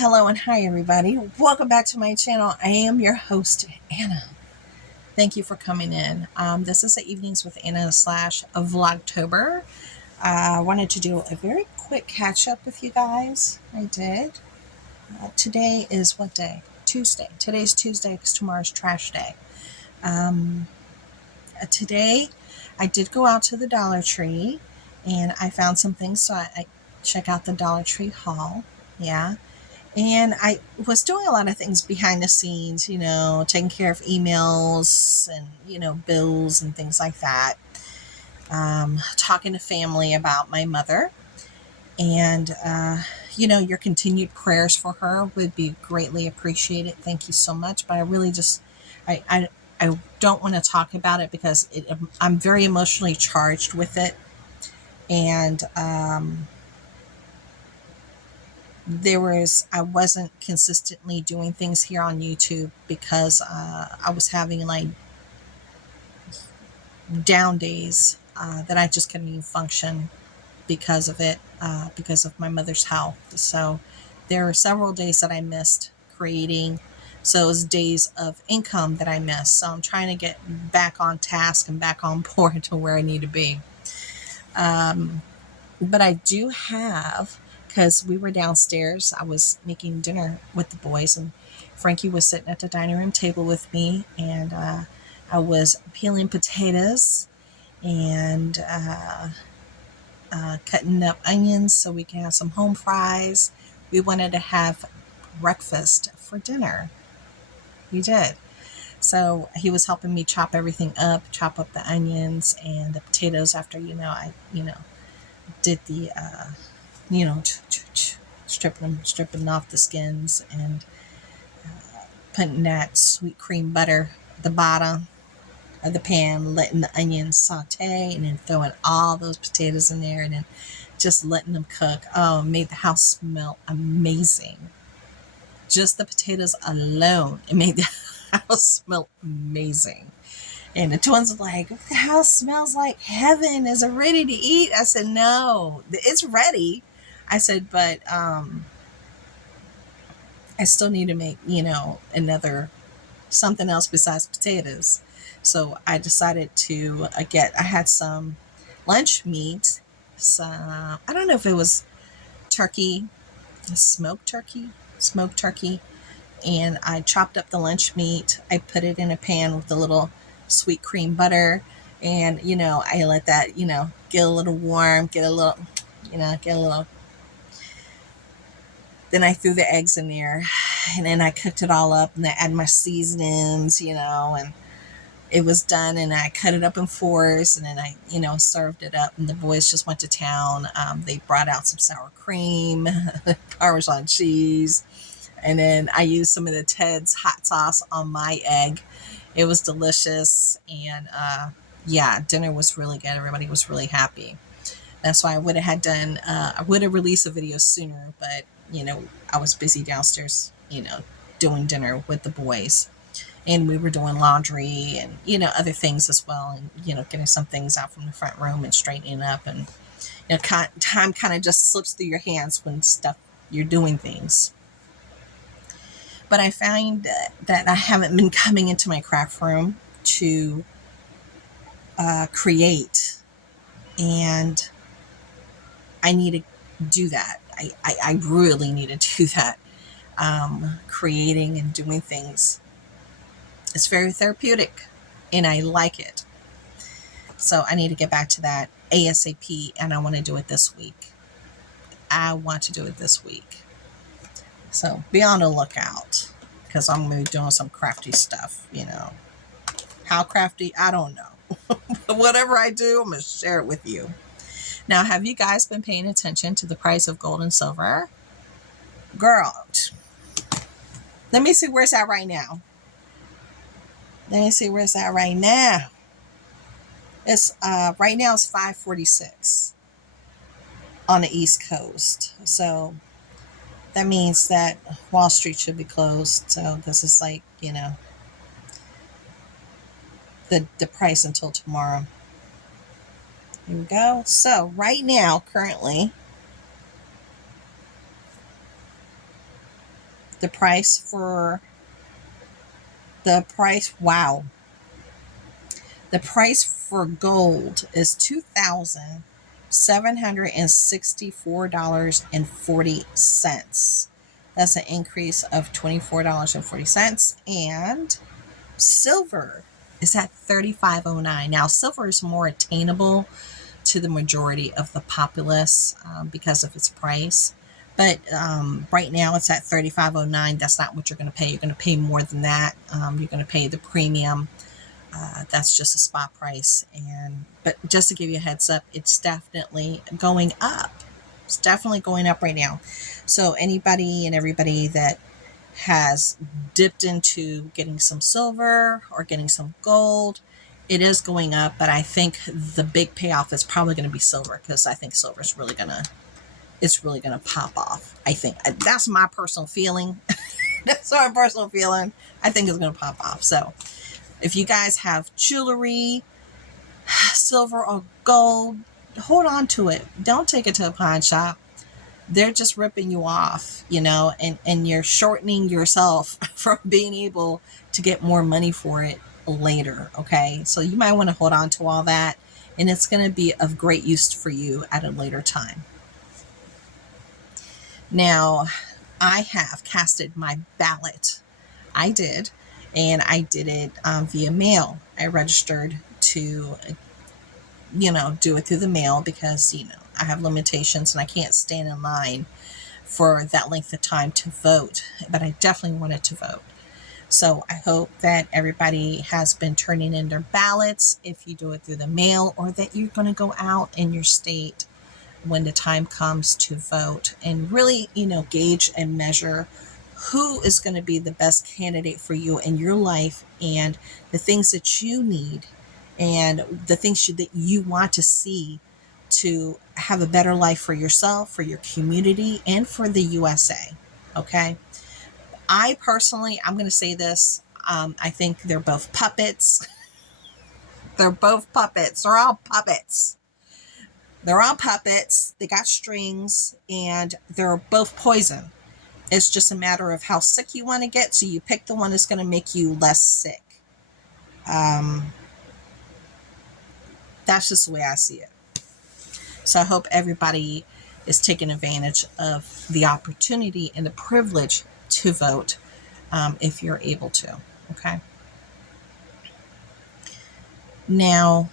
Hello and hi everybody. Welcome back to my channel. I am your host, Anna. Thank you for coming in. This is the Evenings with Anna slash a Vlogtober. I wanted to do a very quick catch up with you guys. I did. Today is what day? Tuesday. Today's Tuesday because tomorrow's trash day. Today I did go out to the Dollar Tree and I found some things, so I check out the Dollar Tree haul. Yeah. And I was doing a lot of things behind the scenes, taking care of emails and, bills and things like that. Talking to family about my mother. And, your continued prayers for her would be greatly appreciated. Thank you so much. But I really just, I don't want to talk about it because I'm very emotionally charged with it. And, I wasn't consistently doing things here on YouTube because I was having like down days that I just couldn't even function because of it, because of my mother's health. So there were several days that I missed creating. So it was days of income that I missed. So I'm trying to get back on task and back on board to where I need to be. But I do have, because we were downstairs, I was making dinner with the boys, and Frankie was sitting at the dining room table with me, and I was peeling potatoes and cutting up onions so we can have some home fries. We wanted to have breakfast for dinner. We did. So he was helping me chop everything up, chop up the onions and the potatoes after, I did the stripping off the skins and putting that sweet cream butter at the bottom of the pan, letting the onions saute, and then throwing all those potatoes in there and then just letting them cook. Oh, it made the house smell amazing. Just the potatoes alone, it made the house smell amazing. And the twins were like, the house smells like heaven. Is it ready to eat? I said, no, it's ready. I said, but I still need to make, another something else besides potatoes. So I decided to I had some lunch meat. Some, I don't know if it was turkey, smoked turkey. And I chopped up the lunch meat. I put it in a pan with a little sweet cream butter. And, I let that, get a little warm, get a little. Then I threw the eggs in there and then I cooked it all up and I added my seasonings, and it was done, and I cut it up in fours, and then I, served it up, and the boys just went to town. They brought out some sour cream, Parmesan cheese, and then I used some of the Ted's hot sauce on my egg. It was delicious, and yeah, dinner was really good. Everybody was really happy. That's why I would have released a video sooner, but, I was busy downstairs, doing dinner with the boys. And we were doing laundry and, other things as well. And, getting some things out from the front room and straightening up. And, time kind of just slips through your hands when you're doing things. But I find that I haven't been coming into my craft room to create. And I need to do that. I really need to do that. Creating and doing things. It's very therapeutic and I like it. So I need to get back to that ASAP, and I want to do it this week. So be on the lookout because I'm going to be doing some crafty stuff, How crafty, I don't know. But whatever I do, I'm going to share it with you. Now, have you guys been paying attention to the price of gold and silver? Girl, let me see where it's at right now. It's right now it's 546 on the East Coast. So that means that Wall Street should be closed. So this is like, the price until tomorrow. Here we go. So right now, currently, The price, wow. The price for gold is $2,764.40. That's an increase of $24.40. And silver is at $35.09. Now, silver is more attainable to the majority of the populace because of its price. But right now it's at $35.09. That's not what you're going to pay. You're going to pay more than that. You're going to pay the premium. That's just a spot price. But just to give you a heads up, it's definitely going up. It's definitely going up right now. So anybody and everybody that has dipped into getting some silver or getting some gold, it is going up. But I think the big payoff is probably going to be silver, because I think silver is really gonna pop off. I think that's my personal feeling. That's my personal feeling. I think it's gonna pop off. So if you guys have jewelry, silver or gold, hold on to it. Don't take it to a pawn shop. They're just ripping you off, and you're shortening yourself from being able to get more money for it later. Okay. So you might want to hold on to all that, and it's going to be of great use for you at a later time. Now, I have casted my ballot. I did. And I did it via mail. I registered to, do it through the mail because, I have limitations and I can't stand in line for that length of time to vote. But I definitely wanted to vote. So I hope that everybody has been turning in their ballots if you do it through the mail, or that you're going to go out in your state when the time comes to vote and really, gauge and measure who is going to be the best candidate for you in your life, and the things that you need and the things that you want to see to have a better life for yourself, for your community, and for the USA. Okay. I personally, I'm going to say this. I think they're both puppets. They're both puppets. They're all puppets. They're all puppets. They got strings, and they're both poison. It's just a matter of how sick you want to get, so you pick the one that's going to make you less sick. That's just the way I see it. So I hope everybody is taking advantage of the opportunity and the privilege to vote if you're able to. Okay. Now,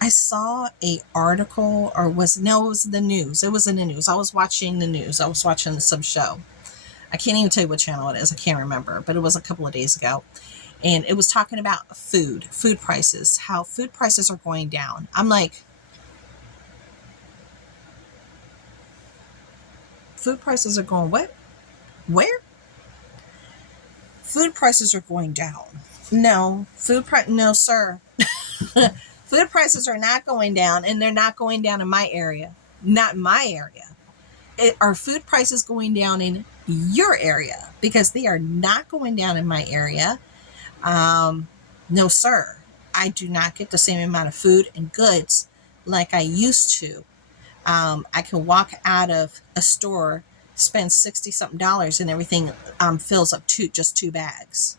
I saw a article, or it was the news. It was in the news. I was watching the news. I was watching some show. I can't even tell you what channel it is. I can't remember, but it was a couple of days ago. And it was talking about food prices, how food prices are going down. I'm like, food prices are going what? Where? Food prices are going down. No, no, sir. Food prices are not going down, and they're not going down in my area. Not in my area. Are food prices going down in your area? Because they are not going down in my area. No, sir. I do not get the same amount of food and goods like I used to. I can walk out of a store, spend $60-something, and everything fills up just 2 bags.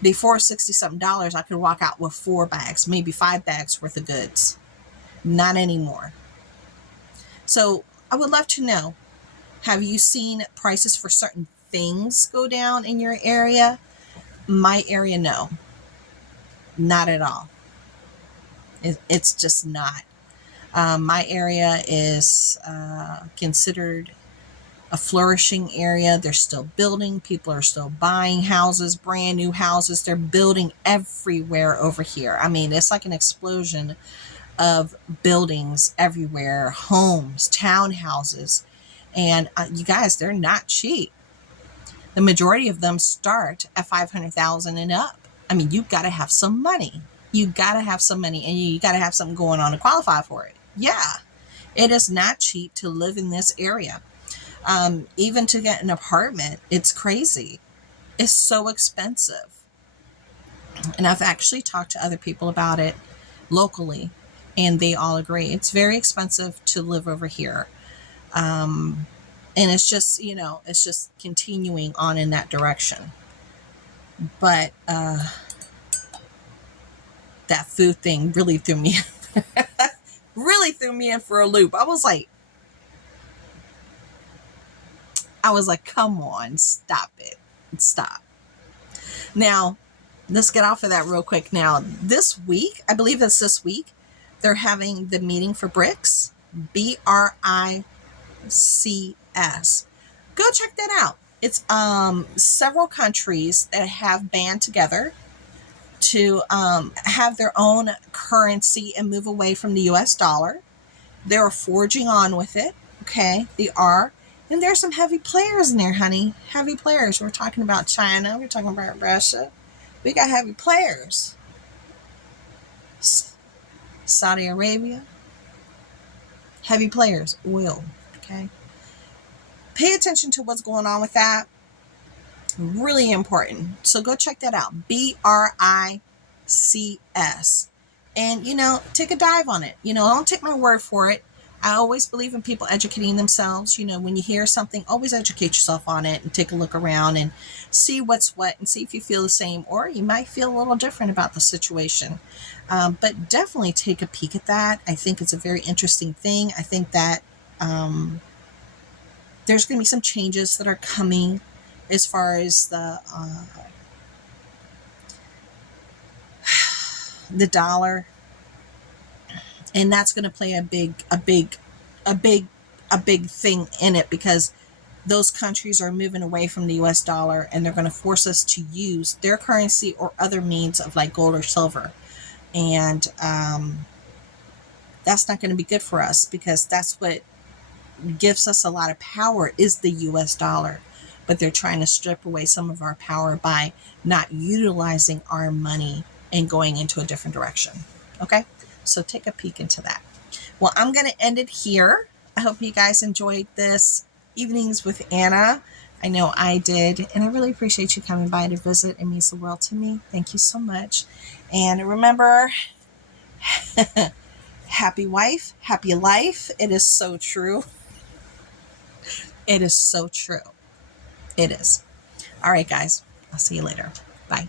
Before $60-something, I could walk out with 4 bags, maybe 5 bags worth of goods. Not anymore. So I would love to know, have you seen prices for certain things go down in your area? My area, no. Not at all. It's just not. My area is considered a flourishing area. They're still building. People are still buying houses, brand new houses. They're building everywhere over here. I mean, it's like an explosion of buildings everywhere, homes, townhouses. And you guys, they're not cheap. The majority of them start at $500,000 and up. I mean, you've got to have some money. You got to have some money, and you got to have something going on to qualify for it. Yeah, it is not cheap to live in this area. Even to get an apartment, it's crazy. It's so expensive. And I've actually talked to other people about it locally, and they all agree it's very expensive to live over here. And And it's just, it's just continuing on in that direction. But that food thing really threw me really threw me in for a loop. I was like, come on, stop it. Stop. Now, let's get off of that real quick. Now, this week, I believe it's this week, they're having the meeting for BRICS, BRICS. Go check that out. It's several countries that have band together to have their own currency and move away from the US dollar. They're forging on with it. Okay, they are. And there's some heavy players in there, honey. Heavy players. We're talking about China. We're talking about Russia. We got heavy players. Saudi Arabia. Heavy players. Oil. Okay. Pay attention to what's going on with that. Really important. So go check that out. BRICS. And, take a dive on it. Don't take my word for it. I always believe in people educating themselves. When you hear something, always educate yourself on it and take a look around and see what's what and see if you feel the same, or you might feel a little different about the situation. But definitely take a peek at that. I think it's a very interesting thing. I think that there's going to be some changes that are coming as far as the dollar. And that's going to play a big thing in it, because those countries are moving away from the US dollar and they're going to force us to use their currency or other means of like gold or silver. And that's not going to be good for us, because that's what gives us a lot of power is the US dollar. But they're trying to strip away some of our power by not utilizing our money and going into a different direction. Okay? So take a peek into that. Well, I'm going to end it here. I hope you guys enjoyed this Evenings with Anna. I know I did. And I really appreciate you coming by to visit. It means the world to me. Thank you so much. And remember, happy wife, happy life. It is so true. It is so true. It is. All right, guys. I'll see you later. Bye.